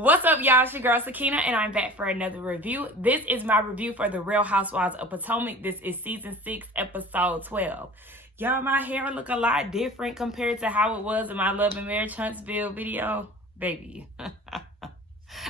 What's up, y'all? It's your girl Sakina, and I'm back for another review. This is my review for The Real Housewives of Potomac. This is season 6, episode 12. Y'all, my hair look a lot different compared to how it was in my Love and Marriage Huntsville video. Baby.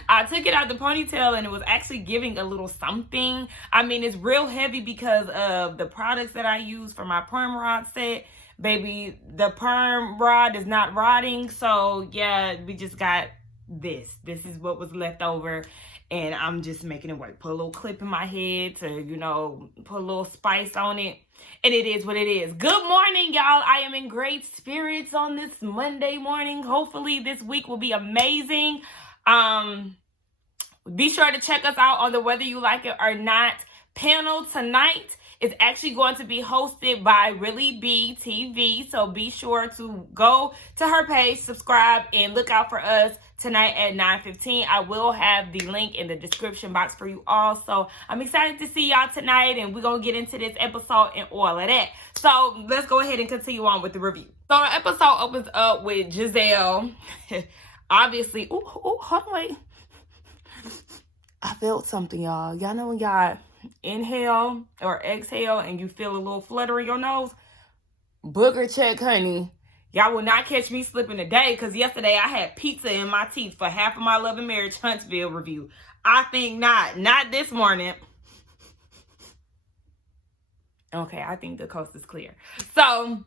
I took it out the ponytail and it was actually giving a little something. I mean, it's real heavy because of the products that I use for my perm rod set. Baby, the perm rod is not rotting. So, yeah, we just got this is what was left over, and I'm just making it work. Put a little clip in my head to, you know, put a little spice on it, and it is what it is. Good morning, y'all. I am in great spirits on this Monday morning. Hopefully this week will be amazing. Be sure to check us out on the Whether You Like It or Not panel tonight. It's actually going to be hosted by ReallyBTv, so be sure to go to her page, subscribe, and look out for us tonight at 9:15. I will have the link in the description box for you all. So I'm excited to see y'all tonight, and we're going to get into this episode and all of that. So let's go ahead and continue on with the review. So the episode opens up with Giselle. Obviously, hold on, wait. I felt something, y'all. Y'all know when y'all inhale or exhale and you feel a little flutter in your nose? Booger check, honey. Y'all will not catch me slipping today, because yesterday I had pizza in my teeth for half of my Love and Marriage Huntsville review. I think not. Not this morning. Okay, I think the coast is clear. So,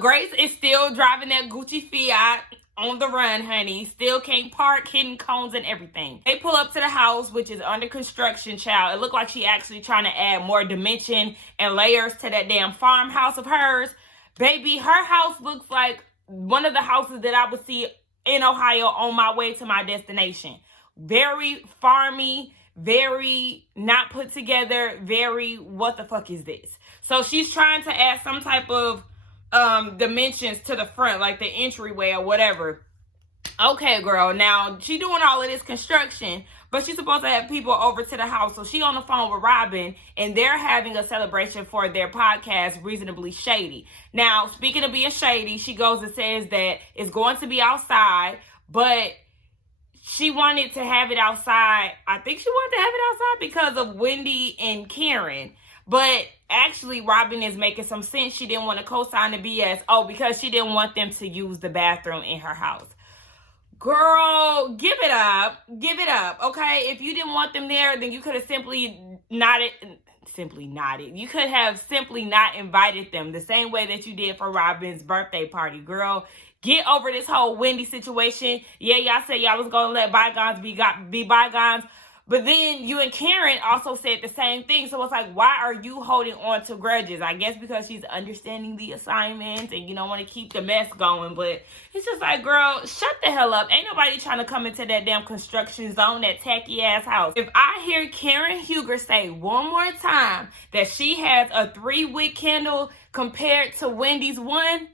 Grace is still driving that Gucci Fiat on the run, honey. Still can't park, hitting cones and everything. They pull up to the house, which is under construction, child. It looked like she actually trying to add more dimension and layers to that damn farmhouse of hers. Baby, her house looks like one of the houses that I would see in Ohio on my way to my destination. Very farmy, very not put together, very what the fuck is this? So she's trying to add some type of dimensions to the front, like the entryway or whatever. Okay, girl. Now, she doing all of this construction, but she's supposed to have people over to the house. So she on the phone with Robin, and they're having a celebration for their podcast, Reasonably Shady. Now, speaking of being shady, she goes and says that it's going to be outside, but she wanted to have it outside. I think she wanted to have it outside because of Wendy and Karen. But actually, Robin is making some sense. She didn't want to co-sign the BS. Oh, because she didn't want them to use the bathroom in her house. Girl, give it up. Give it up, okay? If you didn't want them there, then you could have simply nodded. You could have simply not invited them the same way that you did for Robin's birthday party. Girl, get over this whole Wendy situation. Yeah, y'all said y'all was going to let bygones be bygones. But then you and Karen also said the same thing. So it's like, why are you holding on to grudges? I guess because she's understanding the assignment and you don't want to keep the mess going. But it's just like, girl, shut the hell up. Ain't nobody trying to come into that damn construction zone, that tacky ass house. If I hear Karen Huger say one more time that she has a 3-wick candle compared to Wendy's one,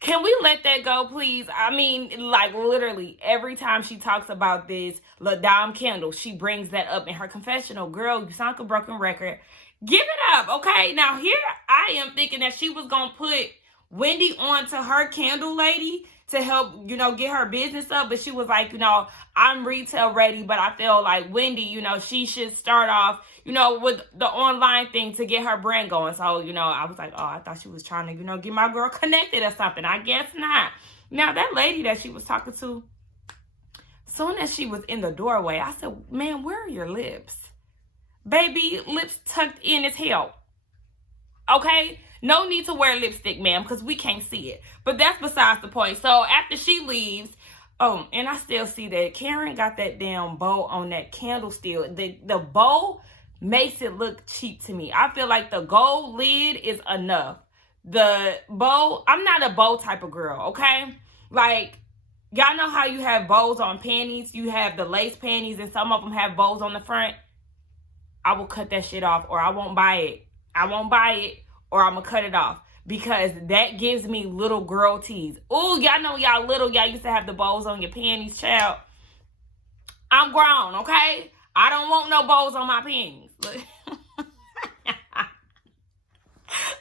can we let that go, please? I mean, like, literally, every time she talks about this La Dame candle, she brings that up in her confessional. Girl, you sound like a broken record. Give it up, okay? Now, here I am thinking that she was going to put Wendy on to her candle lady to help, you know, get her business up. But she was like, you know, I'm retail ready, but I feel like Wendy, you know, she should start off, you know, with the online thing to get her brand going. So, you know, I was like, oh, I thought she was trying to, you know, get my girl connected or something. I guess not. Now, that lady that she was talking to, soon as she was in the doorway, I said, man, where are your lips? Baby, lips tucked in as hell. Okay? No need to wear lipstick, ma'am, because we can't see it. But that's besides the point. So after she leaves, oh, and I still see that Karen got that damn bow on that candle still. The bow makes it look cheap to me. I feel like the gold lid is enough. The bow, I'm not a bow type of girl, okay? Like, y'all know how you have bows on panties? You have the lace panties, and some of them have bows on the front. I will cut that shit off, or I won't buy it. I won't buy it, or I'm going to cut it off, because that gives me little girl tease. Oh, y'all know y'all little. Y'all used to have the bows on your panties, child. I'm grown, okay? I don't want no bows on my panties.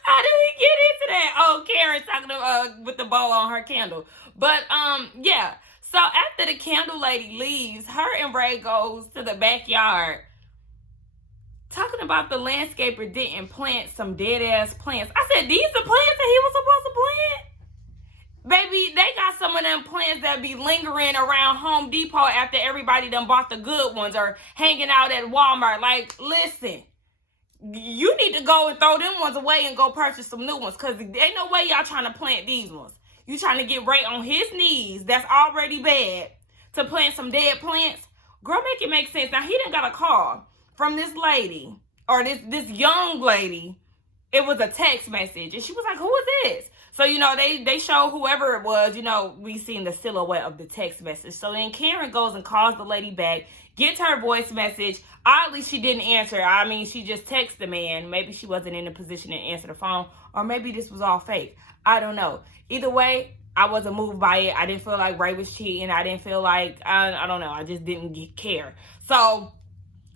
How did we get into that? Oh, Karen talking about with the bow on her candle. But, yeah. So after the candle lady leaves, her and Ray goes to the backyard talking about the landscaper didn't plant some dead ass plants. I said, these are plants that he was supposed to plant? Baby, they got some of them plants that be lingering around Home Depot after everybody done bought the good ones or hanging out at Walmart. Like, listen, you need to go and throw them ones away and go purchase some new ones, because ain't no way y'all trying to plant these ones. You trying to get Ray on his knees, that's already bad, to plant some dead plants? Girl, make it make sense. Now, he done got a call from this lady, or this young lady. It was a text message, and she was like, who is this? So, you know, they show whoever it was, you know, we seen the silhouette of the text message. So then Karen goes and calls the lady back, gets her voice message. Oddly, she didn't answer. I mean, she just texted the man. Maybe she wasn't in a position to answer the phone, or maybe this was all fake. I don't know. Either way, I wasn't moved by it. I didn't feel like Ray was cheating. I didn't feel like, I don't know. I just didn't care. So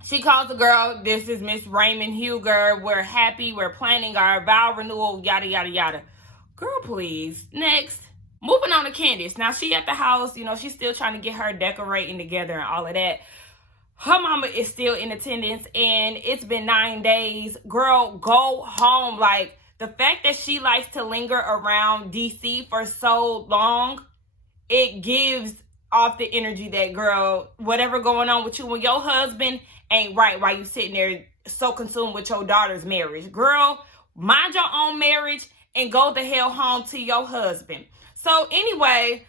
she calls the girl. This is Miss Raymond Huger. We're happy. We're planning our vow renewal, yada, yada, yada. Girl, please. Next. Moving on to Candace. Now, she at the house. You know, she's still trying to get her decorating together and all of that. Her mama is still in attendance, and it's been 9 days. Girl, go home. Like, the fact that she likes to linger around DC for so long, it gives off the energy that, girl, whatever going on with you and your husband ain't right while you sitting there so consumed with your daughter's marriage. Girl, mind your own marriage and go the hell home to your husband. So anyway,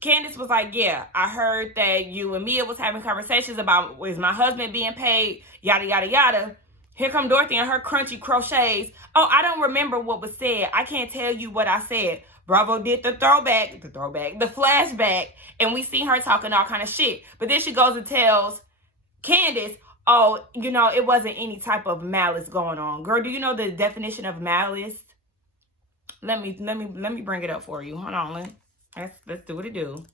Candace was like, yeah, I heard that you and Mia was having conversations about, is my husband being paid, yada, yada, yada. Here come Dorothy and her crunchy crochets. Oh, I don't remember what was said. I can't tell you what I said. Bravo did the flashback, and we see her talking all kind of shit. But then she goes and tells Candace, oh, you know, it wasn't any type of malice going on. Girl, do you know the definition of malice? Let me bring it up for you. Hold on. Let's do what it do.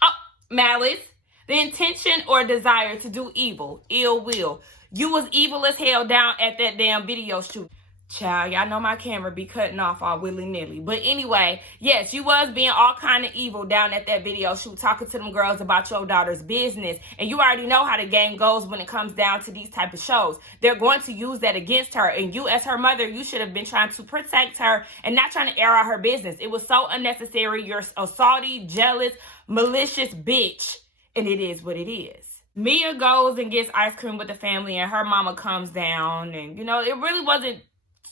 Oh, malice. The intention or desire to do evil, ill will. You was evil as hell down at that damn video shoot. Child, y'all know my camera be cutting off all willy-nilly. But anyway, yes, you was being all kind of evil down at that video shoot, talking to them girls about your daughter's business. And you already know how the game goes when it comes down to these type of shows. They're going to use that against her. And you, as her mother, you should have been trying to protect her and not trying to air out her business. It was so unnecessary. You're a salty, jealous, malicious bitch. And it is what it is. Mia goes and gets ice cream with the family, and her mama comes down. And, you know, it really wasn't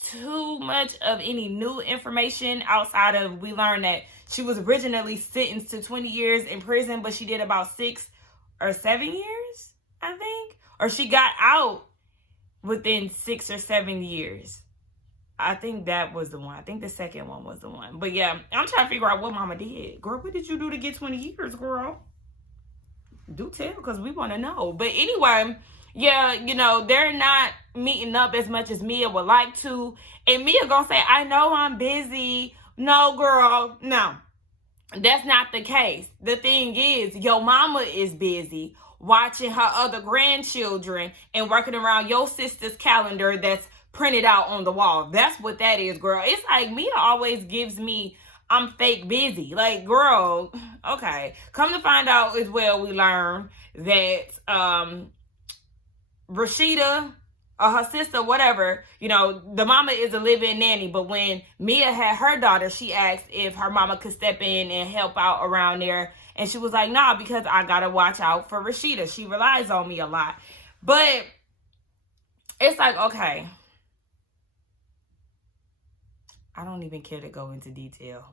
too much of any new information outside of, we learned that she was originally sentenced to 20 years in prison, but she did about 6 or 7 years, I think. Or she got out within 6 or 7 years. I think that was the one. I think the second one was the one. But yeah, I'm trying to figure out what mama did. Girl, what did you do to get 20 years, girl? Do tell, because we want to know. But anyway, yeah, you know, they're not meeting up as much as Mia would like to. And Mia gonna say, I know I'm busy. No, girl, no. That's not the case. The thing is, your mama is busy watching her other grandchildren and working around your sister's calendar that's printed out on the wall. That's what that is, girl. It's like Mia always gives me, I'm fake busy. Like, girl, okay. Come to find out as well, we learn that Rashida or her sister, whatever, you know, the mama is a live-in nanny. But when Mia had her daughter, she asked if her mama could step in and help out around there. And she was like, nah, because I got to watch out for Rashida. She relies on me a lot. But it's like, okay, I don't even care to go into detail.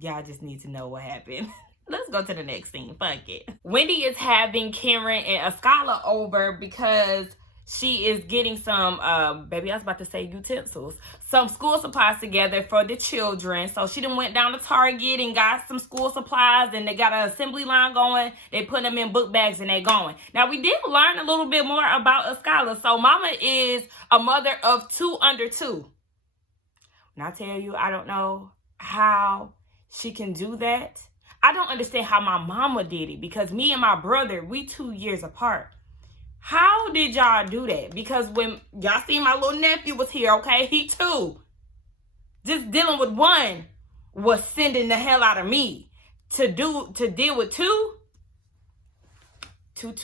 Y'all just need to know what happened. Let's go to the next scene. Fuck it. Wendy is having Cameron and Askala over because she is getting some, baby, I was about to say utensils, some school supplies together for the children. So she done went down to Target and got some school supplies, and they got an assembly line going. They put them in book bags and they going. Now, we did learn a little bit more about Askala. So mama is a mother of 2 under 2. When I tell you, I don't know how she can do that. I don't understand how my mama did it, because me and my brother, we 2 years apart. How did y'all do that? Because when y'all see my little nephew was here, okay, he too, just dealing with one was sending the hell out of me to deal with too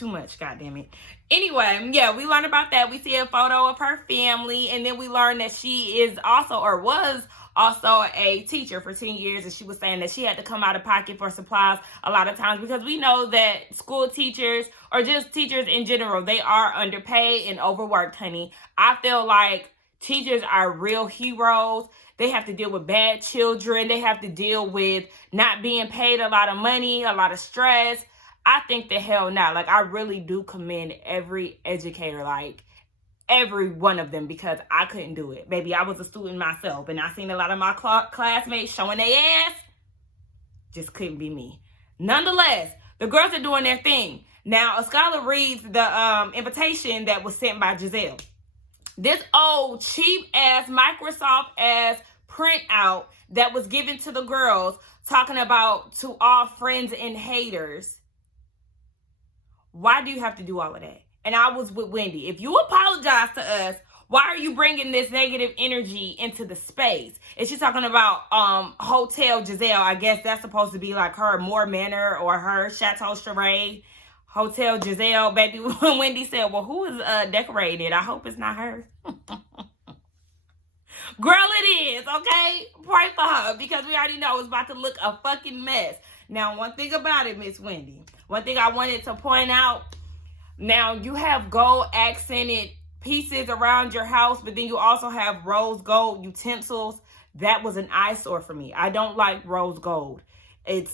much, goddamn it. Anyway, yeah, we learned about that. We see a photo of her family, and then we learned that she is also, or was also, a teacher for 10 years, and she was saying that she had to come out of pocket for supplies a lot of times, because we know that school teachers, or just teachers in general, they are underpaid and overworked, honey. I feel like teachers are real heroes. They have to deal with bad children. They have to deal with not being paid a lot of money, a lot of stress. I think the hell not. Like, I really do commend every educator, like every one of them, because I couldn't do it. Baby, I was a student myself, and I seen a lot of my classmates showing their ass. Just couldn't be me. Nonetheless, the girls are doing their thing. Now, a scholar reads the invitation that was sent by Giselle. This old cheap-ass, Microsoft-ass printout that was given to the girls, talking about to all friends and haters. Why do you have to do all of that? And I was with Wendy. If you apologize to us, why are you bringing this negative energy into the space? And she's talking about Hotel Giselle. I guess that's supposed to be like her Moore Manor or her Chateau Charade. Hotel Giselle, baby. When Wendy said, well, who is decorating it? I hope it's not her. Girl, it is, okay? Pray for her, because we already know it's about to look a fucking mess. Now, one thing about it, Miss Wendy, one thing I wanted to point out, now you have gold accented pieces around your house, but then you also have rose gold utensils. That was an eyesore for me. I don't like rose gold. I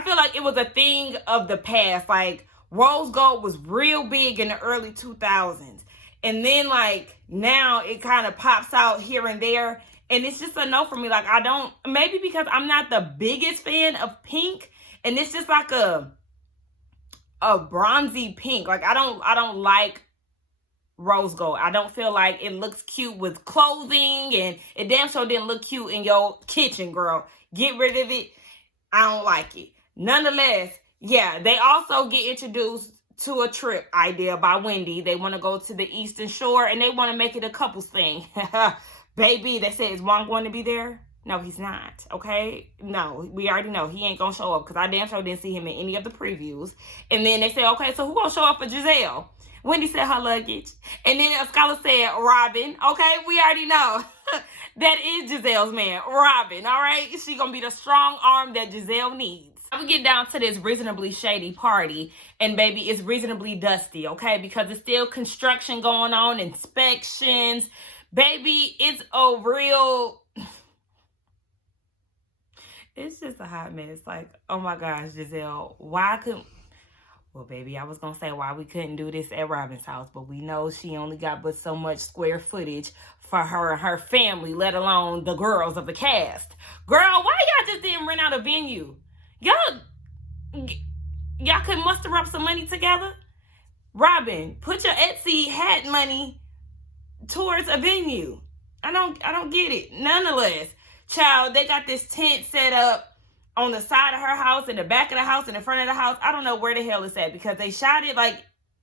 feel like it was a thing of the past. Like, rose gold was real big in the early 2000s. And then, like, now it kind of pops out here and there. And it's just a no for me. Like, I don't, maybe because I'm not the biggest fan of pink. And it's just like a bronzy pink. Like, I don't like rose gold. I don't feel like it looks cute with clothing. And it damn sure didn't look cute in your kitchen, girl. Get rid of it. I don't like it. Nonetheless, yeah, they also get introduced to a trip idea by Wendy. They want to go to the Eastern Shore, and they want to make it a couples thing. Baby, they say, is Juan going to be there? No, he's not, okay? No, we already know he ain't going to show up, because I damn sure didn't see him in any of the previews. And then they say, okay, so who going to show up for Giselle? Wendy said her luggage. And then a scholar said Robin. Okay, we already know. That is Giselle's man, Robin, all right? She going to be the strong arm that Giselle needs. We get down to this reasonably shady party, and baby, it's reasonably dusty, okay? Because it's still construction going on, inspections. Baby, it's a real... It's just a hot mess. Like, oh my gosh, Giselle, why couldn't... Well, baby, I was going to say why we couldn't do this at Robin's house, but we know she only got but so much square footage for her and her family, let alone the girls of the cast. Girl, why y'all just didn't rent out a venue? Y'all could muster up some money together? Robin, put your Etsy hat money towards a venue. I don't get it. Nonetheless, child, they got this tent set up on the side of her house, in the back of the house, in the front of the house. I don't know where the hell it's at, because they shot it like,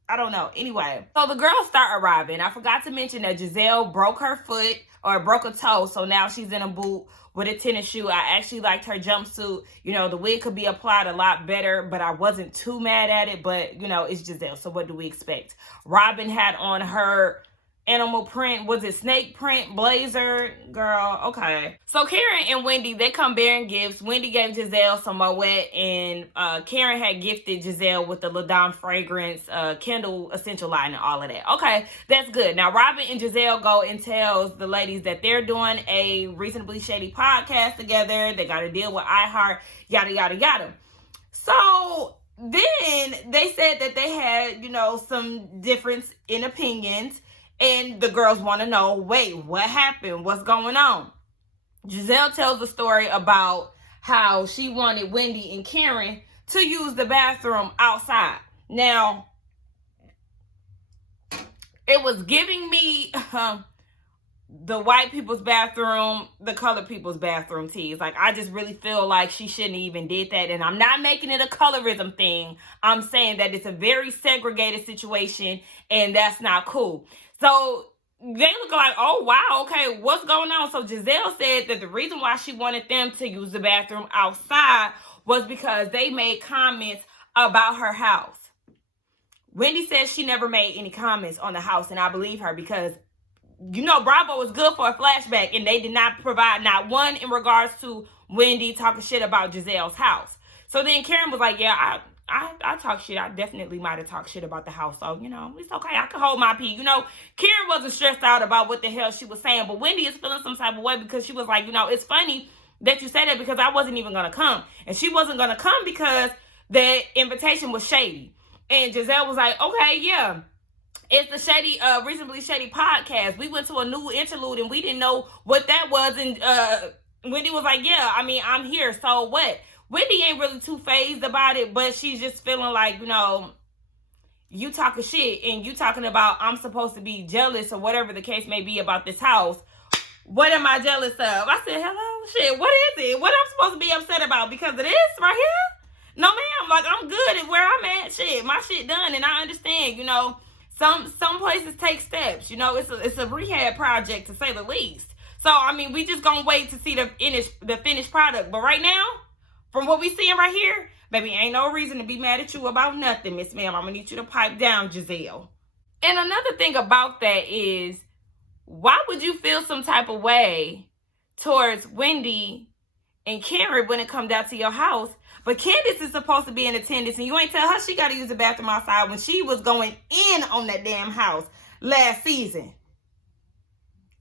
I don't know. Anyway, so the girls start arriving. I forgot to mention that Giselle broke her foot, or broke a toe, so now she's in a boot with a tennis shoe. I actually liked her jumpsuit. You know, the wig could be applied a lot better, but I wasn't too mad at it. But, you know, it's Giselle, so what do we expect? Robin had on her animal print, was it snake print blazer? Girl, okay. So Karen and Wendy, they come bearing gifts. Wendy gave Giselle some Moet, and Karen had gifted Giselle with the Ladon fragrance, candle essential line, and all of that. Okay, that's good. Now Robin and Giselle go and tells the ladies that they're doing a Reasonably Shady podcast together. They got to deal with iHeart, yada yada yada. So then they said that they had, you know, some difference in opinions. And the girls want to know, wait, what happened? What's going on? Giselle tells a story about how she wanted Wendy and Karen to use the bathroom outside. Now, it was giving me the white people's bathroom, the colored people's bathroom tease. Like, I just really feel like she shouldn't even did that. And I'm not making it a colorism thing. I'm saying that it's a very segregated situation, and that's not cool. So they look like, oh, wow, okay, what's going on? So Giselle said that the reason why she wanted them to use the bathroom outside was because they made comments about her house. Wendy says she never made any comments on the house, and I believe her because, you know, Bravo is good for a flashback, and they did not provide not one in regards to Wendy talking shit about Giselle's house. So then Karen was like, yeah, I talk shit. I definitely might have talked shit about the house. So, you know, it's okay. I can hold my pee. You know, Karen wasn't stressed out about what the hell she was saying, but Wendy is feeling some type of way because she was like, you know, it's funny that you said that because I wasn't even going to come. And she wasn't going to come because the invitation was shady. And Giselle was like, okay, yeah. It's the Shady, Reasonably Shady podcast. We went to a new interlude and we didn't know what that was. And Wendy was like, yeah, I mean, I'm here. So what? Wendy ain't really too phased about it, but she's just feeling like, you know, you talking shit and you talking about I'm supposed to be jealous or whatever the case may be about this house. What am I jealous of? I said, hello, shit, what is it? What I'm supposed to be upset about because of this right here? No, ma'am, like I'm good at where I'm at. Shit, my shit done, and I understand, you know, some places take steps. You know, it's a rehab project to say the least. So I mean, we just gonna wait to see the finished product. But right now, from what we seeing right here, baby, ain't no reason to be mad at you about nothing, Miss Ma'am. I'm gonna need you to pipe down, Giselle. And another thing about that is, why would you feel some type of way towards Wendy and Karen when it comes down to your house? But Candace is supposed to be in attendance, and you ain't tell her she got to use the bathroom outside when she was going in on that damn house last season.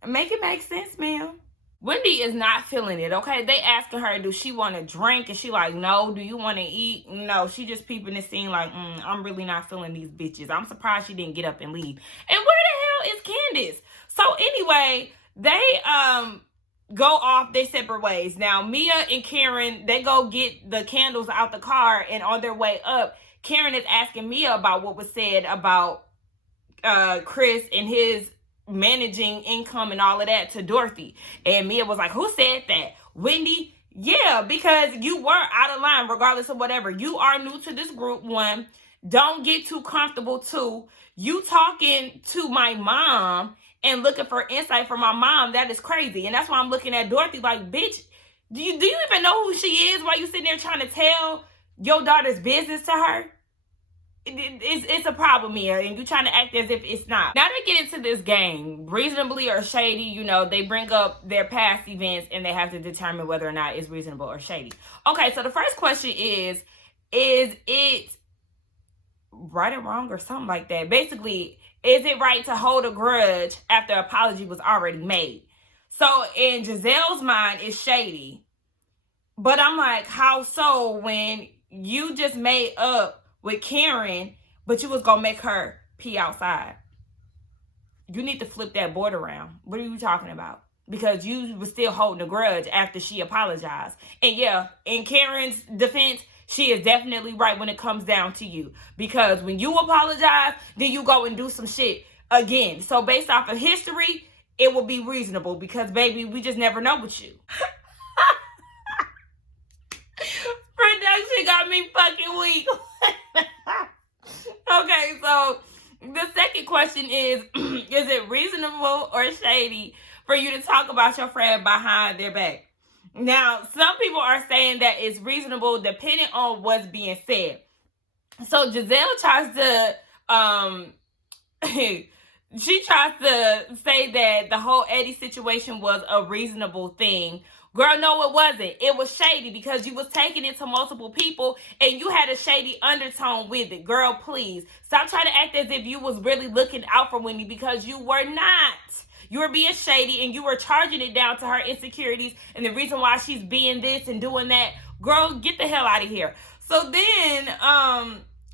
Make it make sense, ma'am. Wendy is not feeling it, okay? They asking her, do she want to drink? And she like, no. Do you want to eat? No. She just peeping the scene like, I'm really not feeling these bitches. I'm surprised she didn't get up and leave. And where the hell is Candace? So anyway, they go off their separate ways. Now, Mia and Karen, they go get the candles out the car, and on their way up, Karen is asking Mia about what was said about Chris and his managing income and all of that to Dorothy. And Mia was like, who said that? Wendy? Yeah, because you were out of line regardless of whatever. You are new to this group, one. Don't get too comfortable, two. You talking to my mom and looking for insight from my mom, that is crazy. And that's why I'm looking at Dorothy like, bitch, do you even know who she is while you sitting there trying to tell your daughter's business to her? It's a problem here, and you trying to act as if it's not. Now they get into this game, reasonably or shady. You know, they bring up their past events, and they have to determine whether or not it's reasonable or shady. Okay, so the first question is it right or wrong or something like that? Basically, is it right to hold a grudge after an apology was already made? So in Giselle's mind, it's shady. But I'm like, how so when you just made up with Karen, but you was going to make her pee outside? You need to flip that board around. What are you talking about? Because you were still holding a grudge after she apologized. And yeah, in Karen's defense, she is definitely right when it comes down to you. Because when you apologize, then you go and do some shit again. So based off of history, it will be reasonable. Because, baby, we just never know with you. Production got me fucking weak. Okay, so the second question is it reasonable or shady for you to talk about your friend behind their back? Now, some people are saying that it's reasonable depending on what's being said. So Giselle tries to she tries to say that the whole Eddie situation was a reasonable thing. Girl, no, it wasn't. It was shady because you was taking it to multiple people and you had a shady undertone with it. Girl, please. Stop trying to act as if you was really looking out for Wendy because you were not. You were being shady and you were charging it down to her insecurities and the reason why she's being this and doing that. Girl, get the hell out of here. So then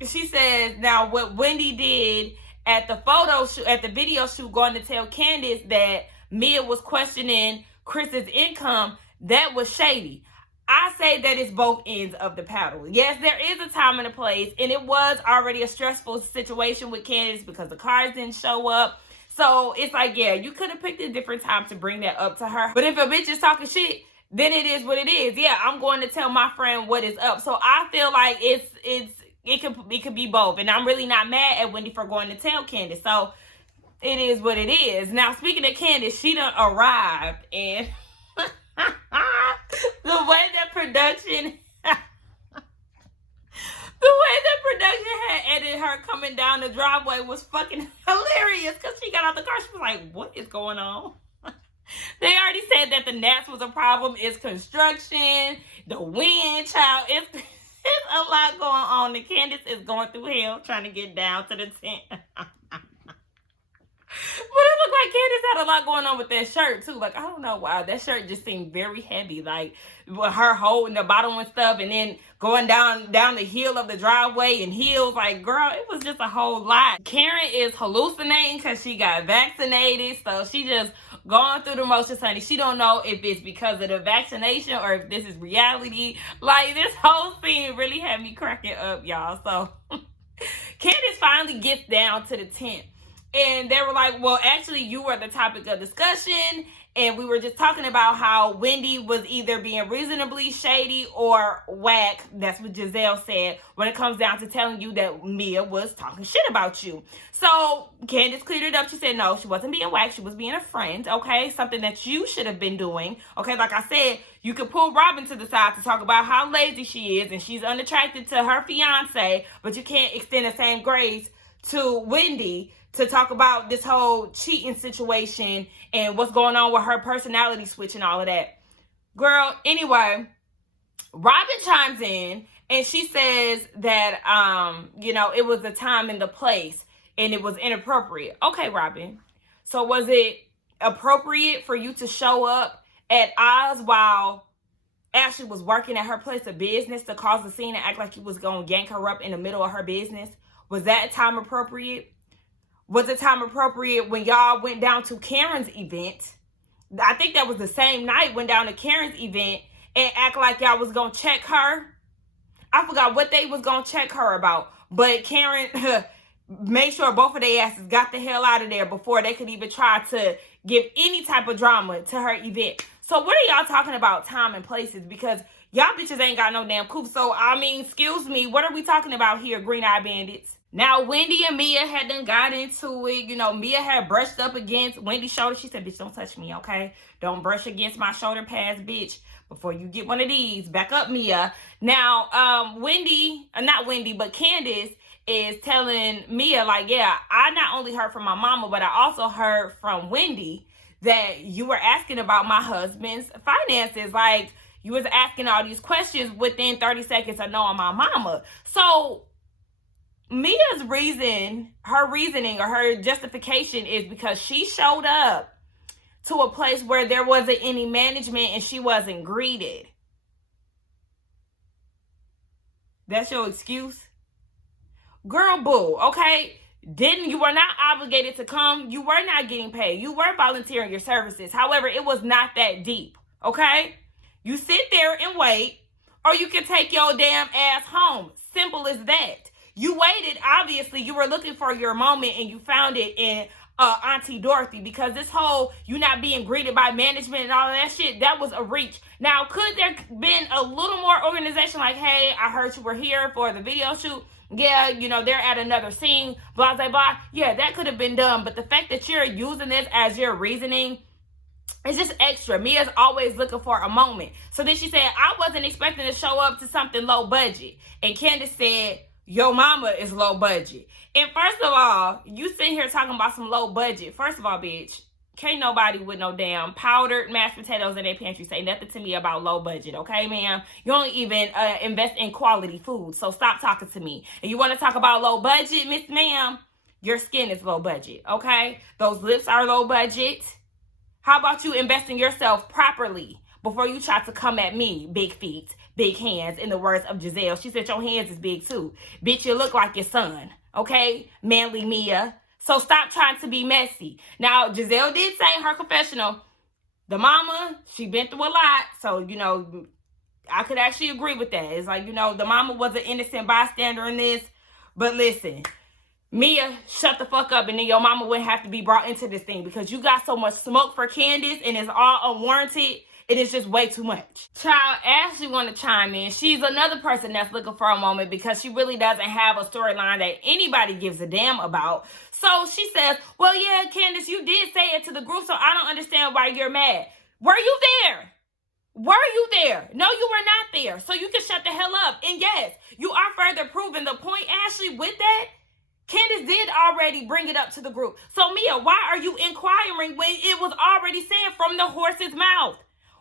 she says, now what Wendy did at the photo shoot, at the video shoot, going to tell Candace that Mia was questioning Chris's income, that was shady. I say that it's both ends of the paddle. Yes, there is a time and a place, and it was already a stressful situation with Candace because the cars didn't show up. So it's like, yeah, you could have picked a different time to bring that up to her. But if a bitch is talking shit, then it is what it is. Yeah, I'm going to tell my friend what is up. So I feel like it could be both. And I'm really not mad at Wendy for going to tell Candace. So it is what it is. Now, speaking of Candace, she done arrived, and the way that production had edited her coming down the driveway was fucking hilarious, because she got out the car. She was like, what is going on? They already said that the gnats was a problem. It's construction, the wind, child. It's a lot going on. The Candace is going through hell trying to get down to the tent. But it looked like Candace had a lot going on with that shirt too. Like, I don't know why. That shirt just seemed very heavy. Like, with her holding the bottom and stuff, and then going down the hill of the driveway in heels. Like, girl, it was just a whole lot. Karen is hallucinating because she got vaccinated. So she just going through the motions, honey. She don't know if it's because of the vaccination or if this is reality. Like, this whole scene really had me cracking up, y'all. So Candace finally gets down to the tent. And they were like, well, actually, you were the topic of discussion. And we were just talking about how Wendy was either being reasonably shady or whack. That's what Giselle said when it comes down to telling you that Mia was talking shit about you. So Candace cleared it up. She said, no, she wasn't being whack. She was being a friend, okay? Something that you should have been doing, okay? Like I said, you could pull Robin to the side to talk about how lazy she is and she's unattracted to her fiance, but you can't extend the same grace to Wendy to talk about this whole cheating situation and what's going on with her personality switch and all of that. Girl, anyway, Robin chimes in and she says that, it was the time and the place and it was inappropriate. Okay, Robin. So was it appropriate for you to show up at Oz while Ashley was working at her place of business to cause a scene and act like you was going to yank her up in the middle of her business? Was that time appropriate? Was the time appropriate when y'all went down to Karen's event? I think that was the same night, went down to Karen's event and act like y'all was going to check her. I forgot what they was going to check her about. But Karen made sure both of their asses got the hell out of there before they could even try to give any type of drama to her event. So what are y'all talking about time and places? Because y'all bitches ain't got no damn coop. So, I mean, excuse me, what are we talking about here, Green Eye Bandits? Now, Wendy and Mia had done got into it. Mia had brushed up against Wendy's shoulder. She said, bitch, don't touch me, okay? Don't brush against my shoulder pads, bitch, before you get one of these. Back up, Mia. Now, Candace is telling Mia, like, yeah, I not only heard from my mama, but I also heard from Wendy that you were asking about my husband's finances. Like, you was asking all these questions within 30 seconds of knowing my mama. So Mia's reasoning or her justification is because she showed up to a place where there wasn't any management and she wasn't greeted. That's your excuse? Girl, boo, okay? You were not obligated to come. You were not getting paid. You were volunteering your services. However, it was not that deep, okay? You sit there and wait, or you can take your damn ass home. Simple as that. You waited, obviously, you were looking for your moment and you found it in Auntie Dorothy, because this whole you not being greeted by management and all of that shit, that was a reach. Now, could there been a little more organization like, hey, I heard you were here for the video shoot. Yeah, they're at another scene, blah, blah, blah. Yeah, that could have been done. But the fact that you're using this as your reasoning, it's just extra. Mia's always looking for a moment. So then she said, I wasn't expecting to show up to something low budget. And Candace said, your mama is low budget. And first of all, you sitting here talking about some low budget. First of all, bitch, can't nobody with no damn powdered mashed potatoes in their pantry say nothing to me about low budget, okay, ma'am? You don't even invest in quality food, so stop talking to me. And you want to talk about low budget, Miss Ma'am? Your skin is low budget, okay? Those lips are low budget. How about you invest in yourself properly before you try to come at me, big feet, big hands, in the words of Giselle. She said your hands is big too. Bitch, you look like your son, okay? Manly Mia. So stop trying to be messy. Now, Giselle did say in her confessional, the mama, she been through a lot. So, I could actually agree with that. It's like, the mama was an innocent bystander in this. But listen, Mia, shut the fuck up, and then your mama wouldn't have to be brought into this thing, because you got so much smoke for Candace and it's all unwarranted. It is just way too much. Child, Ashley want to chime in. She's another person that's looking for a moment because she really doesn't have a storyline that anybody gives a damn about. So she says, well, yeah, Candace, you did say it to the group, so I don't understand why you're mad. Were you there? Were you there? No, you were not there. So you can shut the hell up. And yes, you are further proving the point, Ashley, with that. Candace did already bring it up to the group. So Mia, why are you inquiring when it was already said from the horse's mouth?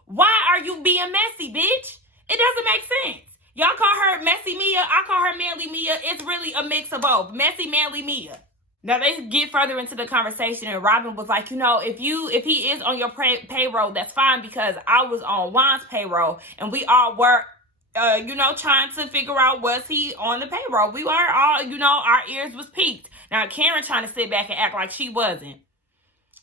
Why are you being messy, bitch? It doesn't make sense. Y'all call her messy Mia. I call her manly Mia. It's really a mix of both. Messy, manly Mia. Now they get further into the conversation, and Robin was like, you know, if he is on your payroll, that's fine, because I was on Juan's payroll and we all were, you know, trying to figure out, was he on the payroll? We were all, you know, our ears was peaked. Now Karen trying to sit back and act like she wasn't.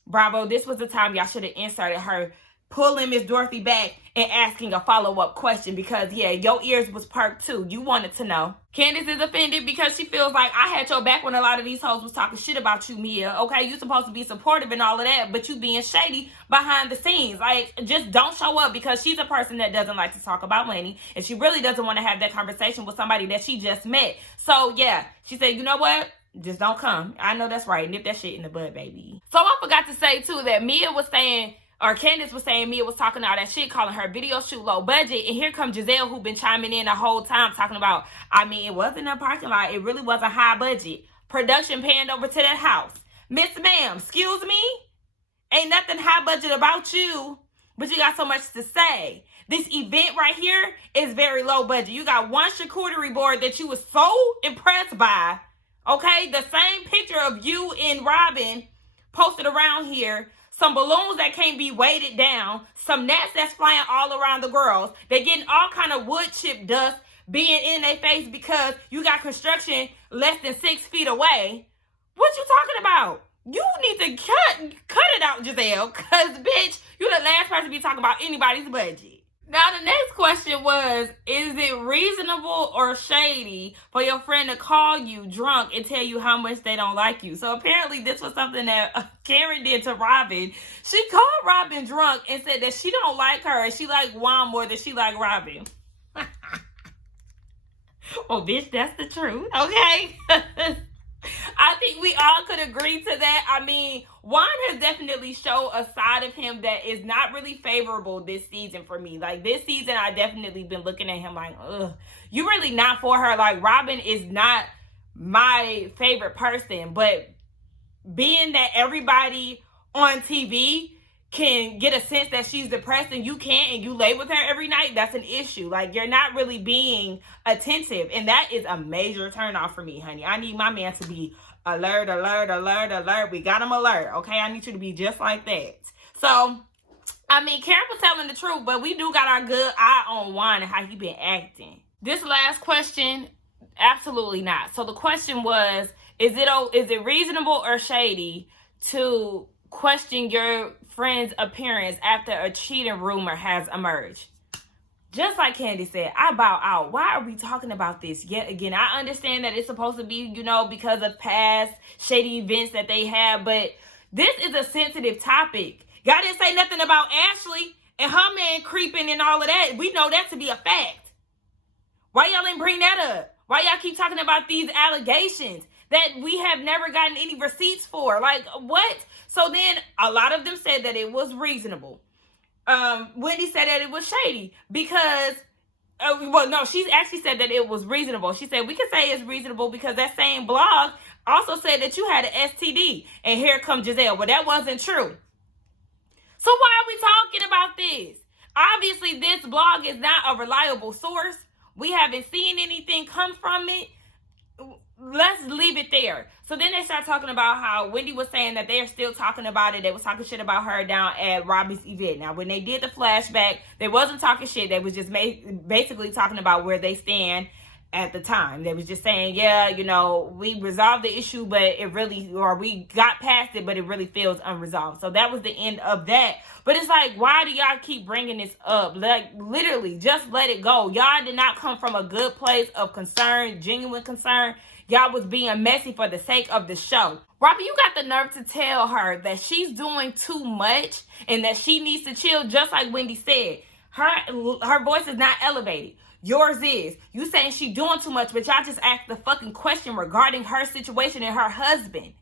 Bravo, this was the time y'all should have inserted her pulling Miss Dorothy back and asking a follow-up question, because, yeah, your ears was perked too. You wanted to know. Candace is offended because she feels like I had your back when a lot of these hoes was talking shit about you, Mia. Okay, you supposed to be supportive and all of that, but you being shady behind the scenes. Like, just don't show up, because she's a person that doesn't like to talk about money, and she really doesn't want to have that conversation with somebody that she just met. So, yeah, she said, you know what? Just don't come. I know that's right. Nip that shit in the bud, baby. So I forgot to say, too, that Mia was saying, or Candace was saying Mia was talking all that shit, calling her video shoot low budget. And here comes Giselle, who been chiming in the whole time, talking about, I mean, it wasn't a parking lot. It really was a high budget. Production panned over to that house. Miss Ma'am, excuse me? Ain't nothing high budget about you, but you got so much to say. This event right here is very low budget. You got one charcuterie board that you was so impressed by. Okay? The same picture of you and Robin posted around here. Some balloons that can't be weighted down. Some gnats that's flying all around the girls. They're getting all kind of wood chip dust being in their face because you got construction less than 6 feet away. What you talking about? You need to cut it out, Giselle. Because, bitch, you the last person to be talking about anybody's budget. Now, the next question was, is it reasonable or shady for your friend to call you drunk and tell you how much they don't like you? So apparently this was something that Karen did to Robin. She called Robin drunk and said that she don't like her and she like Juan more than she like Robin. Well, bitch, that's the truth, okay? I think we all could agree to that. I mean, Juan has definitely showed a side of him that is not really favorable this season for me. Like, this season, I definitely been looking at him like, ugh, you really not for her. Like, Robin is not my favorite person. But being that everybody on TV can get a sense that she's depressed and you can't, and you lay with her every night, that's an issue. Like, you're not really being attentive, and that is a major turnoff for me, honey. I need my man to be alert, alert, alert, alert. We got him alert, okay? I need you to be just like that. So, I mean, Karen was telling the truth, but we do got our good eye on Juan and how he been acting. This last question, absolutely not. So the question was, is it reasonable or shady to question your friend's appearance after a cheating rumor has emerged? Just like Candy said, I bow out. Why are we talking about this yet again? I understand that it's supposed to be, you know, because of past shady events that they have, but this is a sensitive topic. Y'all didn't say nothing about Ashley and her man creeping and all of that. We know that to be a fact. Why y'all didn't bring that up? Why y'all keep talking about these allegations that we have never gotten any receipts for? Like, what? So then a lot of them said that it was reasonable. Wendy said that it was shady because, well, no, she actually said that it was reasonable. She said, we can say it's reasonable because that same blog also said that you had an STD. And here comes Giselle. Well, that wasn't true. So why are we talking about this? Obviously, this blog is not a reliable source. We haven't seen anything come from it. Let's leave it there. So then they start talking about how Wendy was saying that they are still talking about it. They was talking shit about her down at Robbie's event. Now, when they did the flashback, they wasn't talking shit. They was just basically talking about where they stand at the time. They was just saying, yeah, you know, we resolved the issue, but it really, or we got past it, but it really feels unresolved. So that was the end of that. But it's like, why do y'all keep bringing this up? Like, literally, just let it go. Y'all did not come from a good place of concern, genuine concern. Y'all was being messy for the sake of the show. Robbie, you got the nerve to tell her that she's doing too much and that she needs to chill, just like Wendy said. Her voice is not elevated. Yours is. You saying she doing too much, but y'all just asked the fucking question regarding her situation and her husband.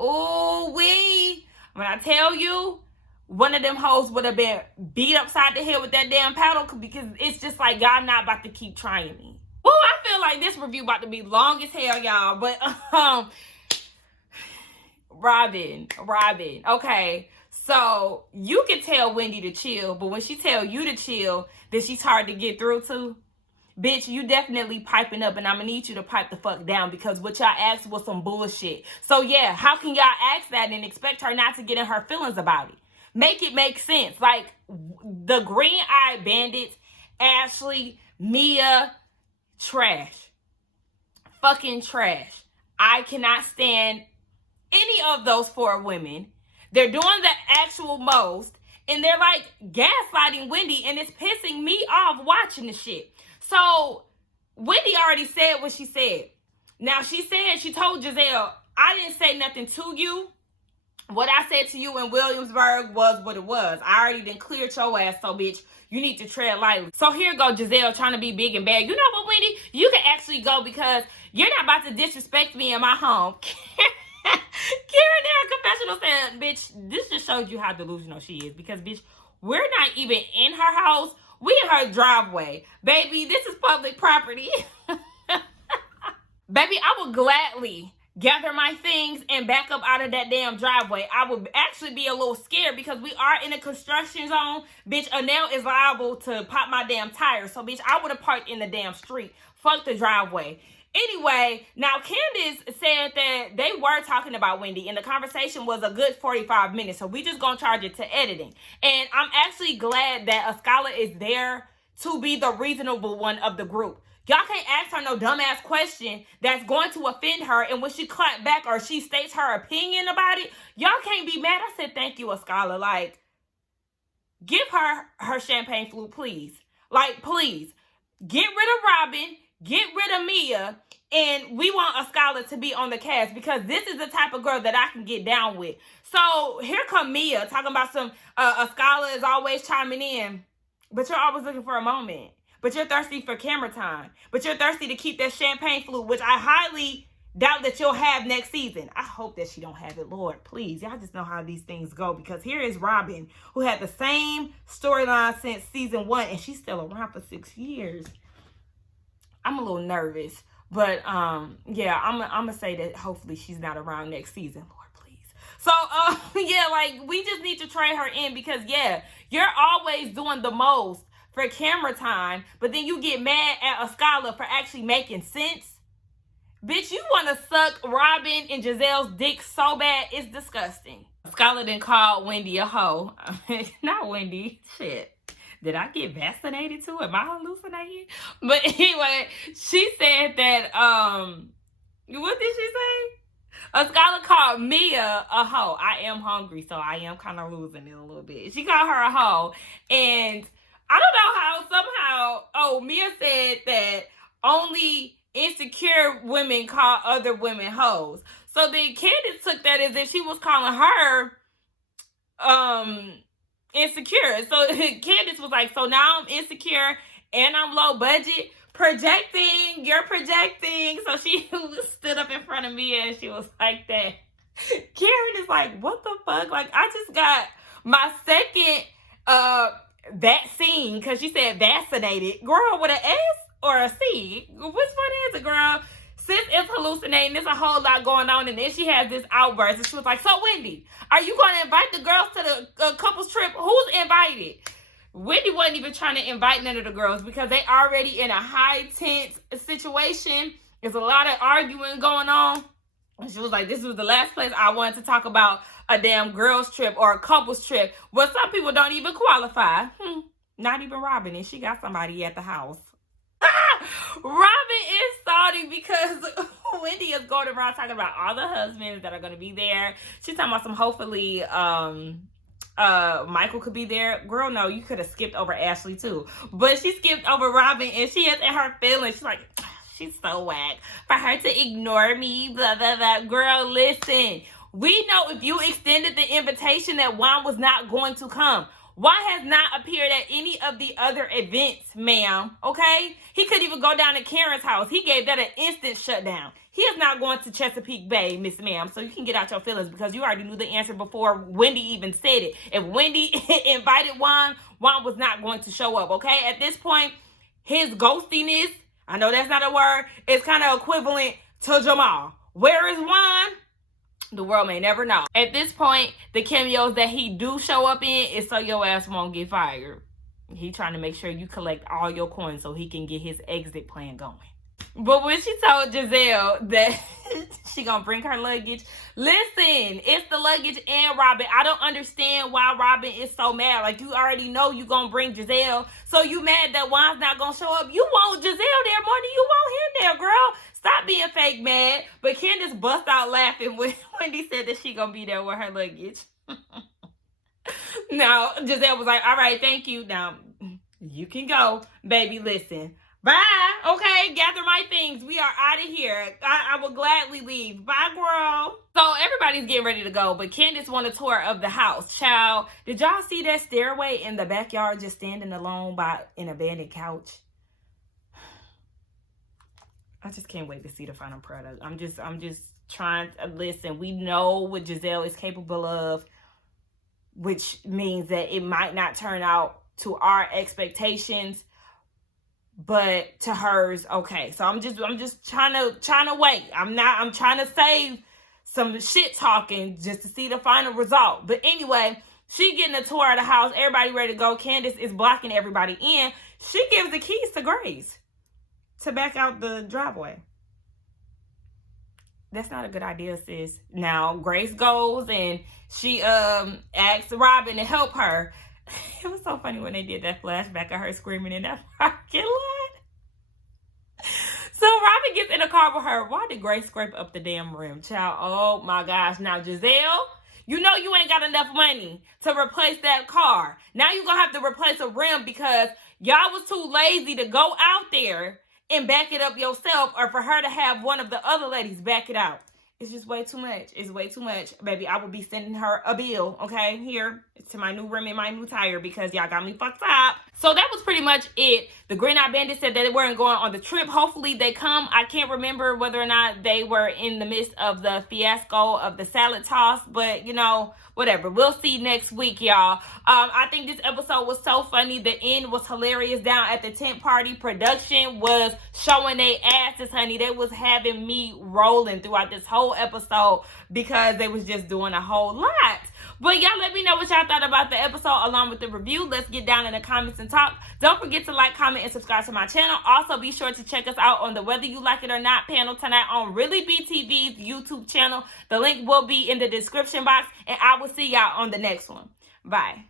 Ooh wee. When I tell you, one of them hoes would have been beat upside the head with that damn paddle, because it's just like, y'all not about to keep trying me. Ooh, I feel like this review about to be long as hell, y'all. But Robin. Okay. So you can tell Wendy to chill, but when she tell you to chill, then she's hard to get through to. Bitch, you definitely piping up, and I'm gonna need you to pipe the fuck down, because what y'all asked was some bullshit. So yeah, how can y'all ask that and expect her not to get in her feelings about it? Make it make sense. Like, the green-eyed bandits, Ashley, Mia, trash. Fucking trash. I cannot stand any of those 4 women. They're doing the actual most, and they're like gaslighting Wendy, and it's pissing me off watching the shit. So Wendy already said what she said. Now she told Giselle, I didn't say nothing to you. What I said to you in Williamsburg was what it was. I already done cleared your ass, so bitch, you need to tread lightly. So here go Giselle trying to be big and bad. You know what, Wendy? You can actually go, because you're not about to disrespect me in my home. Karen in her confessional said, bitch, this just shows you how delusional she is, because, bitch, we're not even in her house. We in her driveway. Baby, this is public property. Baby, I would gladly gather my things and back up out of that damn driveway. I would actually be a little scared, because we are in a construction zone. Bitch, a nail is liable to pop my damn tires. So, bitch, I would have parked in the damn street. Fuck the driveway. Anyway, now Candace said that they were talking about Wendy, and the conversation was a good 45 minutes. So we just gonna charge it to editing. And I'm actually glad that Askala is there to be the reasonable one of the group. Y'all can't ask her no dumbass question that's going to offend her, and when she clap back or she states her opinion about it, y'all can't be mad. I said, thank you, Askala. Like, give her champagne flute, please. Like, please. Get rid of Robin. Get rid of Mia, and we want Askala to be on the cast, because this is the type of girl that I can get down with. So here come Mia talking about some Askala is always chiming in, but you're always looking for a moment. But you're thirsty for camera time. But you're thirsty to keep that champagne flute, which I highly doubt that you'll have next season. I hope that she don't have it, Lord, please. Y'all just know how these things go, because here is Robin, who had the same storyline since season 1, and she's still around for 6 years. I'm a little nervous, but yeah, I'm gonna say that hopefully she's not around next season, Lord, please. So yeah, like, we just need to trade her in, because yeah, you're always doing the most for camera time, but then you get mad at Askala for actually making sense. Bitch, you want to suck Robin and Giselle's dick so bad, it's disgusting. Askala then called Wendy a hoe. Not Wendy, shit. Did I get vaccinated too? Am I hallucinating? But anyway, she said that, what did she say? Askala called Mia a hoe. I am hungry, so I am kind of losing it a little bit. She called her a hoe. And I don't know how somehow, Mia said that only insecure women call other women hoes. So then Candace took that as if she was calling her, insecure. So Candace was like, so now I'm insecure and I'm low budget. You're projecting. So she stood up in front of me and she was like that. Karen is like, what the fuck? Like, I just got my second vaccine, because she said vaccinated. Girl, with an S or a C? Which one is it, girl? Sis is hallucinating. There's a whole lot going on, and then she has this outburst, and she was like, so Wendy, are you going to invite the girls to the couples trip? Who's invited? Wendy wasn't even trying to invite none of the girls, because they already in a high tense situation. There's a lot of arguing going on. And she was like, this was the last place I wanted to talk about a damn girls trip or a couples trip. Well, some people don't even qualify. Not even Robin, and she got somebody at the house. Robin is salty because Wendy is going around talking about all the husbands that are going to be there. She's talking about some hopefully Michael could be there. Girl, no, you could have skipped over Ashley too. But she skipped over Robin and she is in her feelings. She's like, she's so whack for her to ignore me, blah, blah, blah. Girl, listen. We know if you extended the invitation that Juan was not going to come. Juan has not appeared at any of the other events, ma'am, okay? He couldn't even go down to Karen's house. He gave that an instant shutdown. He is not going to Chesapeake Bay, Miss Ma'am, so you can get out your feelings because you already knew the answer before Wendy even said it. If Wendy invited Juan, Juan was not going to show up, okay? At this point, his ghostiness, I know that's not a word, is kind of equivalent to Jamal. Where is Juan? The world may never know. At this point, the cameos that he do show up in is so your ass won't get fired. He trying to make sure you collect all your coins so he can get his exit plan going. But when she told Giselle that she gonna bring her luggage, listen, it's the luggage and Robin. I don't understand why Robin is so mad. Like, you already know you gonna bring Giselle, so you mad that Juan's not gonna show up. You want Giselle there more than you want him there, girl. Stop being fake mad. But Candace bust out laughing when Wendy said that she gonna be there with her luggage. Now, Giselle was like, all right, thank you. Now, you can go, baby, listen. Bye. Okay, gather my things. We are out of here. I will gladly leave. Bye, girl. So everybody's getting ready to go, but Candace want a tour of the house. Child, did y'all see that stairway in the backyard just standing alone by an abandoned couch? I just can't wait to see the final product. I'm just trying to listen. We know what Giselle is capable of, which means that it might not turn out to our expectations, but to hers, okay. So I'm just trying to wait. I'm trying to save some shit talking just to see the final result. But anyway, she getting a tour of the house. Everybody ready to go. Candace is blocking everybody in. She gives the keys to Grace to back out the driveway. That's not a good idea, sis. Now, Grace goes and she asks Robin to help her. It was so funny when they did that flashback of her screaming in that parking lot. So Robin gets in the car with her. Why did Grace scrape up the damn rim? Child, oh my gosh. Now, Giselle, you know you ain't got enough money to replace that car. Now you're going to have to replace a rim because y'all was too lazy to go out there and back it up yourself, or for her to have one of the other ladies back it out. It's just way too much. It's way too much. Baby, I will be sending her a bill, okay? Here, to my new rim and my new tire because y'all got me fucked up. So that was pretty much it. The Green Eye Bandits said that they weren't going on the trip. Hopefully they come. I can't remember whether or not they were in the midst of the fiasco of the salad toss, but you know, whatever. We'll see next week, y'all. I think this episode was so funny. The end was hilarious. Down at the tent party, production was showing their asses, honey. They was having me rolling throughout this whole episode because they was just doing a whole lot. But y'all let me know what y'all thought about the episode along with the review. Let's get down in the comments and talk. Don't forget to like, comment, and subscribe to my channel. Also, be sure to check us out on the Whether You Like It or Not panel tonight on ReallyBTv's YouTube channel. The link will be in the description box, and I will see y'all on the next one. Bye.